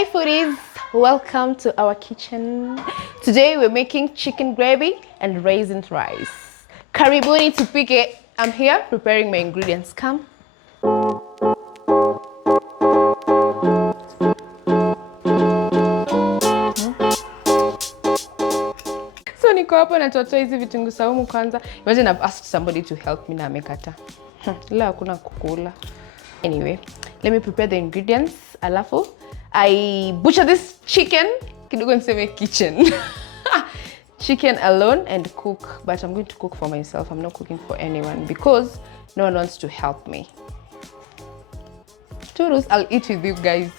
Hi foodies, welcome to our kitchen. Today we're making chicken gravy and raisins rice. Karibuni tupike. I'm here preparing my ingredients. Come. So niko hapa natotoa hizi vitunguu saumu kwanza. Imagine I've asked somebody to help me na amekata. Leo hakuna kukula. Anyway, let me prepare the ingredients. Alafu I butcher this chicken. Kidogo niseme kitchen. Chicken alone and cook, but I'm going to cook for myself. I'm not cooking for anyone because no one wants to help me. Toodles, I'll eat with you guys.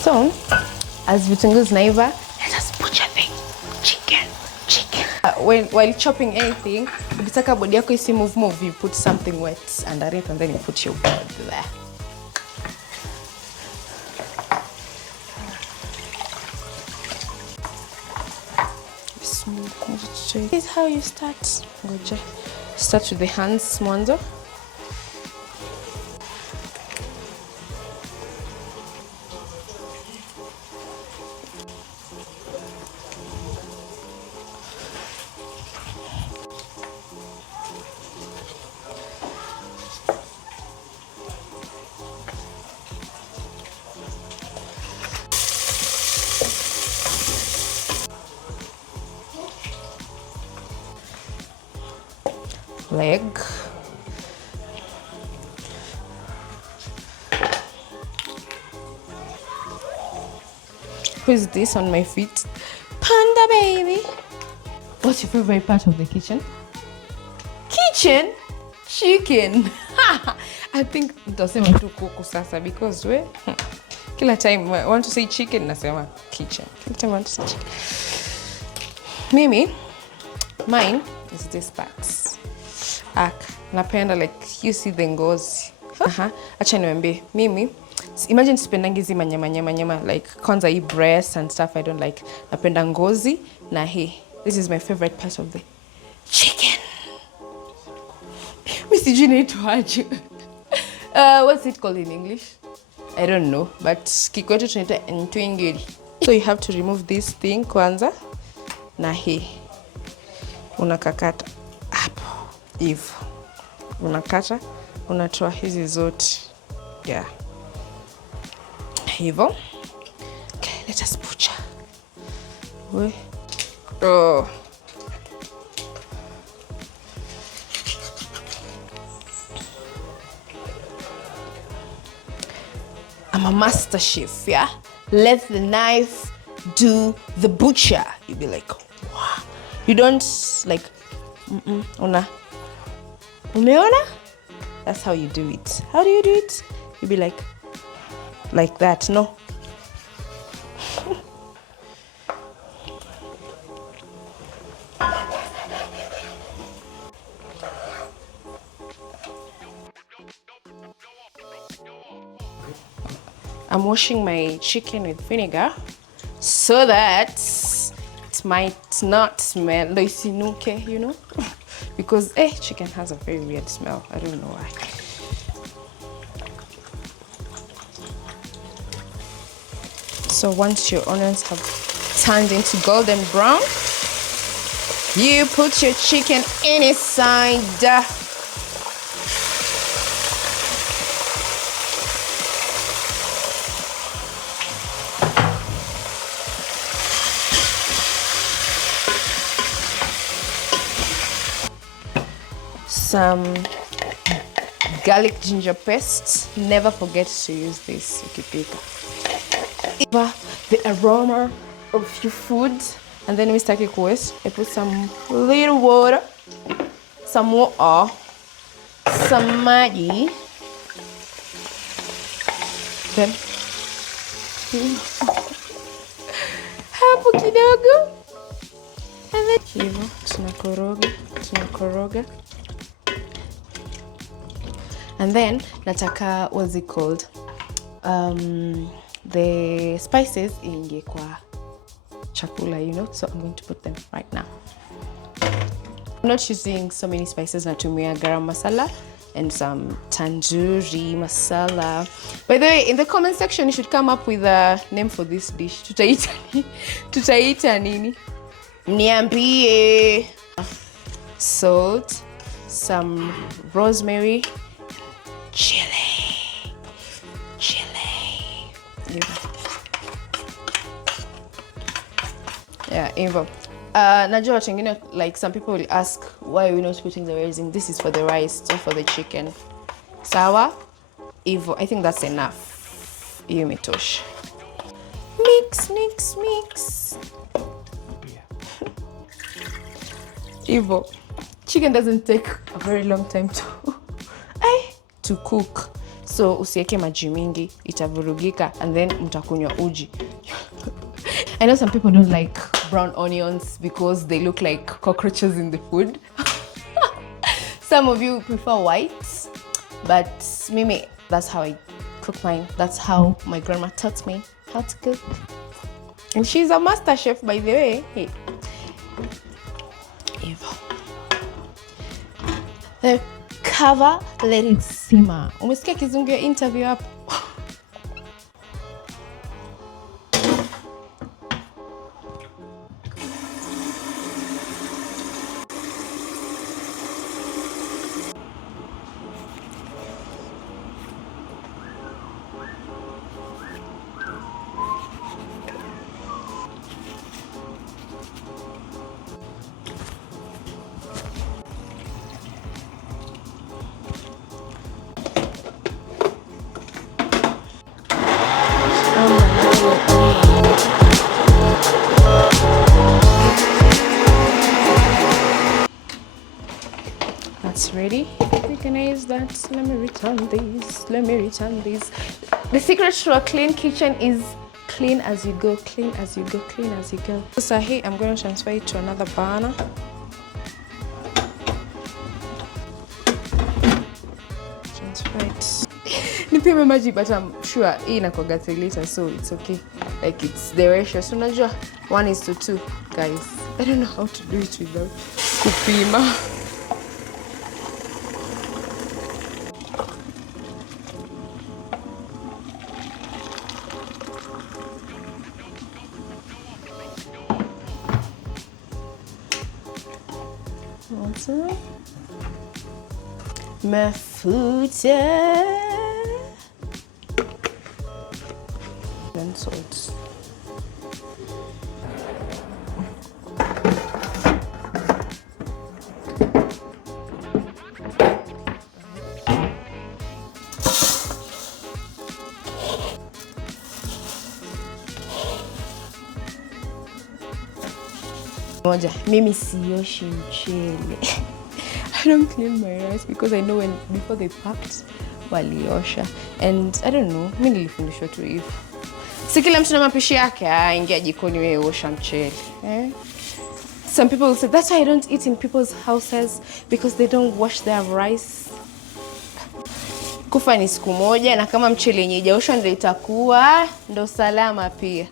So, as vitunguu zinaiva, let us butcher the chicken. While chopping anything, ukitaka body yako isi move, you put something wet under it and then you put your blood there. This is how you start. Start with the hands mwanzo. Leg. Who is this on my feet? Panda baby. What's your favorite part of the kitchen? Kitchen? Chicken. I think nitasema tu kuku sasa because kila time I want to say chicken nasema kitchen. Kila time I want to say chicken. Mine is this part. Napenda like you see the ngozi. Acha niambie mimi imagine sipendangi hizi manyama like kwanza hii breast and stuff I don't like. Napenda ngozi na hii. This is my favorite part of the chicken. Mimi sijui inaitwaje. What's it called in English? I don't know, but kikwetu tunaita ntwingiri. So you have to remove this thing kwanza na hii. Unakakata hapo. If unakata unatoa hizi zote. Yeah. Hivyo. Okay, let us butcher. Oh. I'm a master chef, yeah? Let the knife do the butcher. You'll be like, wow. You don't like Umeona? That's how you do it. How do you do it? You'll be like that, no? I'm washing my chicken with vinegar so that it might not smell loisinuke, you know? Because chicken has a very weird smell. I don't know why. So once your onions have turned into golden brown, you put your chicken inside. Some garlic ginger paste. Never forget to use this ukipika. The aroma of your food. And then we start to waste. I put some little water, some water, some Maggi. Then hapo kidogo. And then hivyo tunakoroga. And then nataka, what's it called? The spices ingie kwa chakula, you know, so I'm going to put them right now. I'm not using so many spices. Natumia garam masala and some tandoori masala. By the way, in the comment section you should come up with a name for this dish. Tutaita nini? Niambie. Salt, some rosemary, chili. Yeah, hivyo. Najua watu wengine, like some people will ask why are we not putting the raisins. This is for the rice, not for the chicken. Sawa? Hivyo, I think that's enough. Hiyo imetosha. Mix. Hivyo. Chicken doesn't take a very long time to cook. So usiweke maji mingi, itavurugika, and then mtakunywa uji. I know some people don't like brown onions because they look like cockroaches in the food. Some of you prefer white, but mimi, that's how I cook mine. That's how my grandma taught me how to cook. And she's a master chef, by the way. Hey. The cover, let it simmer. Umesikia kizungu ya interview hapo? That's ready. Recognize that. Let me return these. The secret to a clean kitchen is clean as you go. So here I'm going to transfer it to another burner. Transfer it. Nipime maji, but I'm sure hii inakuwa later, so it's okay. Like it's the ratio. So unajua 1:2, guys. I don't know how to do it without kupima. Mafuta and salt. Moja, mimi sioshi mchele. I don't clean my rice because I know before they packed waliosha, and I don't know, mimi nilifundishwa tu hivyo. Si kila mtu na mapishi yake, ingia jikoni wewe osha mchele. Some people say that's why I don't eat in people's houses because they don't wash their rice. Kufa ni siku moja, na kama mchele yenyewe haijaoshwa ndio itakuwa ndo salama pia.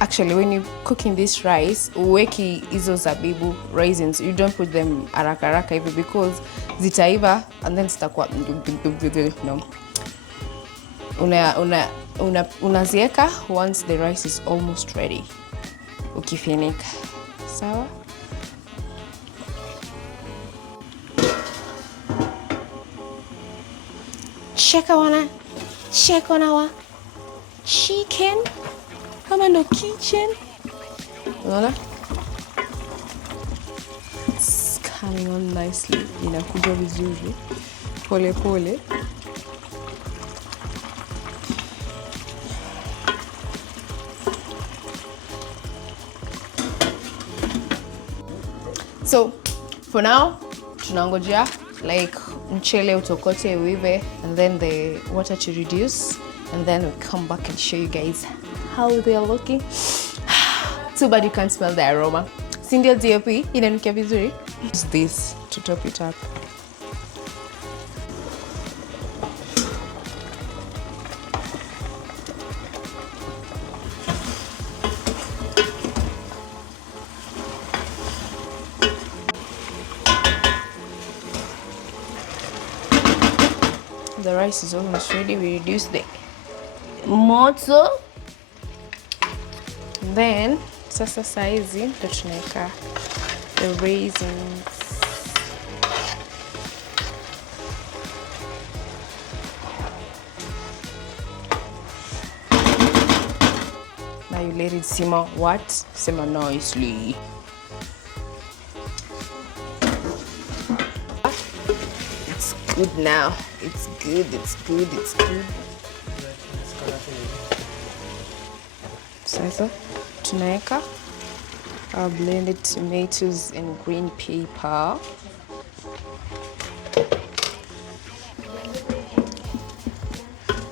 Actually, when you're cooking this rice, uweki hizo zabibu raisins, you don't put them haraka hivi because zitaiva and then zitakuwa no. Unazieka once the rice is almost ready. Ukifinika. Sawa? Check on our chicken. Come on, no kitchen. Unaona? It's coming on nicely. Inakuja vizuri. Pole pole. So, for now, tunangojea like mchele utokote uive and then the water to reduce and then we'll come back and show you guys how they are looking. Too bad you can't smell the aroma. Sindio DOP, inanukia vizuri. Use this to top it up. The rice is almost ready. We reduce the moto. Then, sasa saizi ndo tunaweka the raisins. Now you let it simmer. What? Simmer nicely. It's good now. It's good, it's good, it's good. Sasa tunaweka our blended tomatoes and green pepper.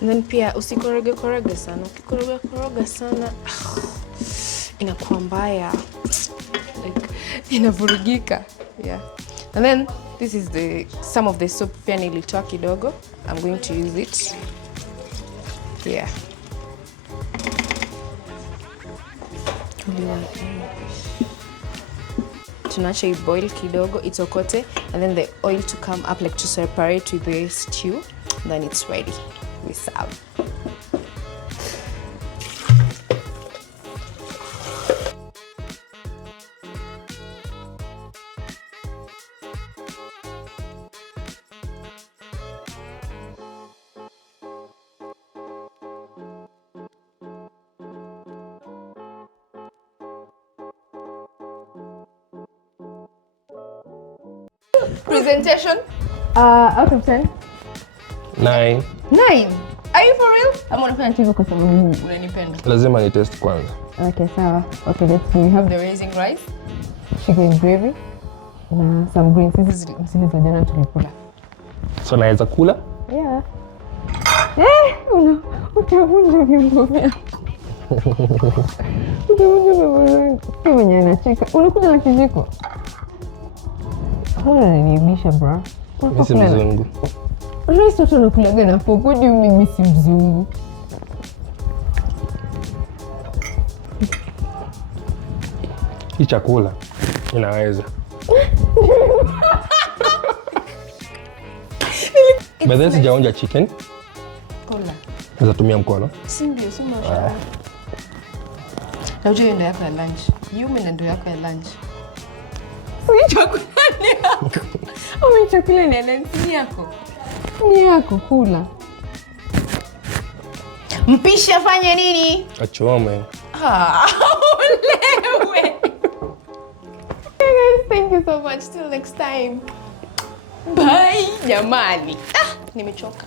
And then pia usikoroge sana. Ukikoroga sana inakuwa mbaya. Like inavurugika. Yeah. And then this is some of the soup pia nilitoa kidogo. I'm going to use it. Yeah. Tunaacha boil kidogo itokote and then the oil to come up like to separate with the stew. Then it's ready. We serve. Presentation. Out of 10. 9. 9. Are you for real? I'm unafanya hivyo kwa sababu unanipenda. Lazima ni test kwanza. Okay, sawa. Okay, let's go. We have the raisin rice, chicken gravy, na some greens. Hizi zile za jana tulikula. So naweza kula? Yeah. Utavunja viungo vyako. Utavunja viungo vyako. Mwenye anacheka. Unakuja na kijiko. Unaniibisha bro. Mimi si mzungu. Rice watu wanakulaga na fork. What do you mean mimi si mzungu? Hii chakula inaweza. But then sijaonja chicken. Kula. Naweza tumia mkono. Si ndio, si mashallah. Najua ndio yako ya lunch. Yumi ndio yako ya lunch. Si chakula ni yako. Umi chakula ni yako. Ni yako kula. Mpishi afanye nini? Achome. Olewe. Guys, thank you so much. Till next time. Bye, jamani. Nimechoka.